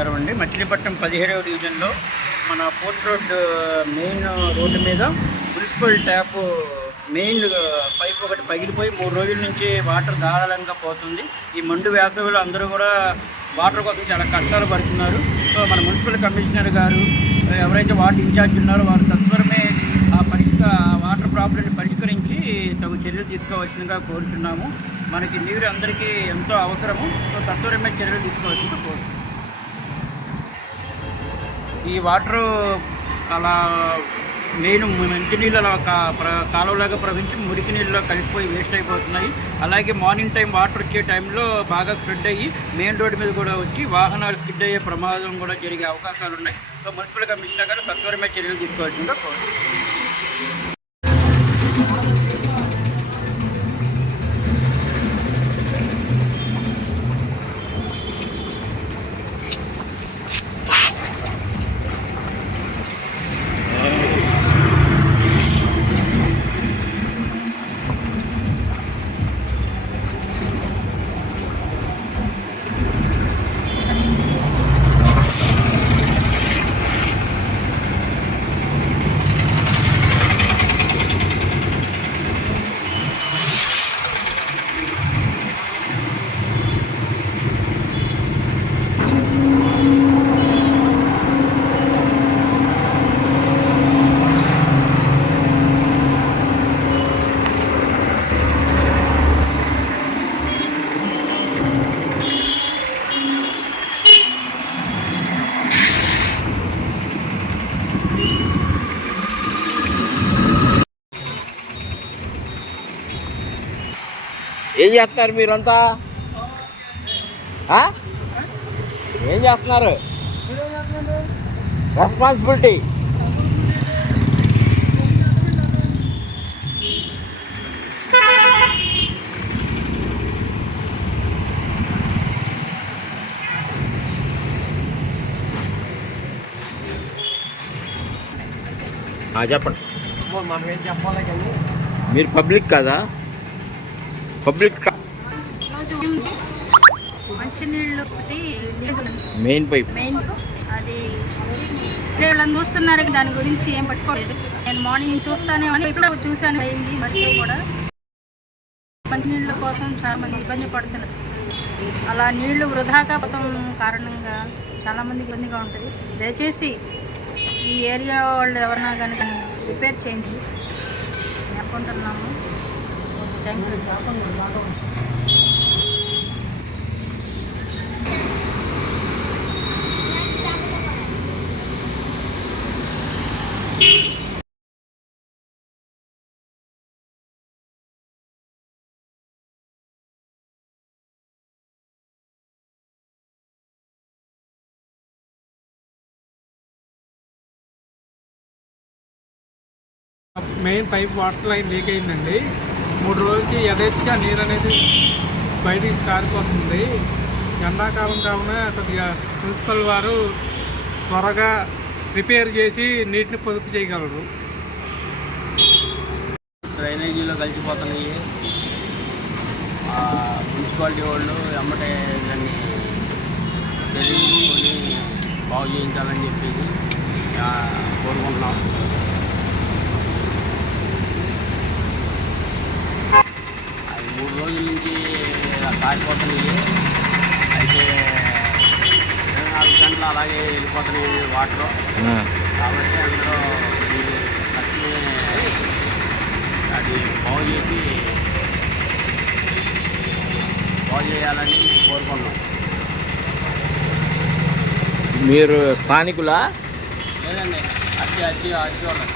నమస్కారం అండి. మచిలీపట్నం 17వ డివిజన్లో మన పోర్ట్ రోడ్ మెయిన్ రోడ్డు మీద మున్సిపల్ ట్యాప్ మెయిన్ పైప్ ఒకటి పగిలిపోయి 3 రోజుల నుంచి వాటర్ ధారాళంగా పోతుంది. ఈ మండు వేసవిలో అందరూ కూడా వాటర్ కోసం చాలా కష్టాలు పడుతున్నారు. సో మన మున్సిపల్ కమిషనర్ గారు ఎవరైతే వాటర్ ఇన్ఛార్జ్ ఉన్నారో వారు తత్వరమే ఆ వాటర్ ప్రాబ్లమ్ని పరిష్కరించి తగు చర్యలు తీసుకోవాల్సిందిగా కోరుతున్నాము. మనకి నీరు అందరికీ ఎంతో అవసరము. సో తత్వరమే చర్యలు తీసుకోవాల్సిందిగా కోరుతున్నాము. ఈ వాటరు అలా మెయిన్ మంచినీళ్ళు అలా కాలువలాగా ప్రవహించి మురికి నీళ్ళలో కలిసిపోయి వేస్ట్ అయిపోతున్నాయి. అలాగే మార్నింగ్ టైం వాటర్ వచ్చే టైంలో బాగా స్ప్రెడ్ అయ్యి మెయిన్ రోడ్డు మీద కూడా వచ్చి వాహనాలు స్కిడ్ అయ్యే ప్రమాదం కూడా జరిగే అవకాశాలు ఉన్నాయి. సో మున్సిపల్ కమిషనర్ గారు సత్వరమే చర్యలు తీసుకోవాల్సిందిగా కోరుతున్నాం. ఏం చేస్తున్నారు మీరంతా? ఏం చేస్తున్నారు? రెస్పాన్సిబిలిటీ చెప్పండి. చెప్పాలి కానీ మీరు పబ్లిక్ కదా? పబ్లిక్ మంచినీళ్ళు మెయిన్ పైప్ అది వీళ్ళని చూస్తున్నారు. దాని గురించి ఏం పట్టుకోలేదు. నేను మార్నింగ్ చూస్తానే ఇప్పుడు చూశాను అయింది. మరియు కూడా మంచినీళ్ళ కోసం చాలా మంది ఇబ్బంది పడుతున్నారు. అలా నీళ్లు వృధాగా పోవడం కారణంగా చాలామంది ఇబ్బందిగా ఉంటుంది. దయచేసి ఈ ఏరియా వాళ్ళు ఎవరైనా కానీ రిపేర్ చేయండి అనుకుంటున్నాము. Thank you. Main pipe water line leak అయిందండి. 3 రోజులకి యథేచ్ఛగా నీరు అనేది బయటికి కారిపోతుంది. ఎండాకాలం కావున కొద్దిగా మున్సిపల్ వారు త్వరగా రిపేర్ చేసి నీటిని పొదుపు చేయగలరు. డ్రైనేజీలో కలిసిపోతున్నాయి. మున్సిపాలిటీ వాళ్ళు ఎమ్మటే దాన్ని తెలియకొని బాగు చేయించాలని చెప్పేసి కోరుకుంటున్నాం. అది 3 రోజుల నుంచి కారిపోతున్నాయి. అయితే 24 గంటలు అలాగే వెళ్ళిపోతున్నాయి వాటర్. కాబట్టి అందులో అది బాగు చేయాలని కోరుకున్నాం. మీరు స్థానికులా? లేదండి, అచ్చి వాళ్ళు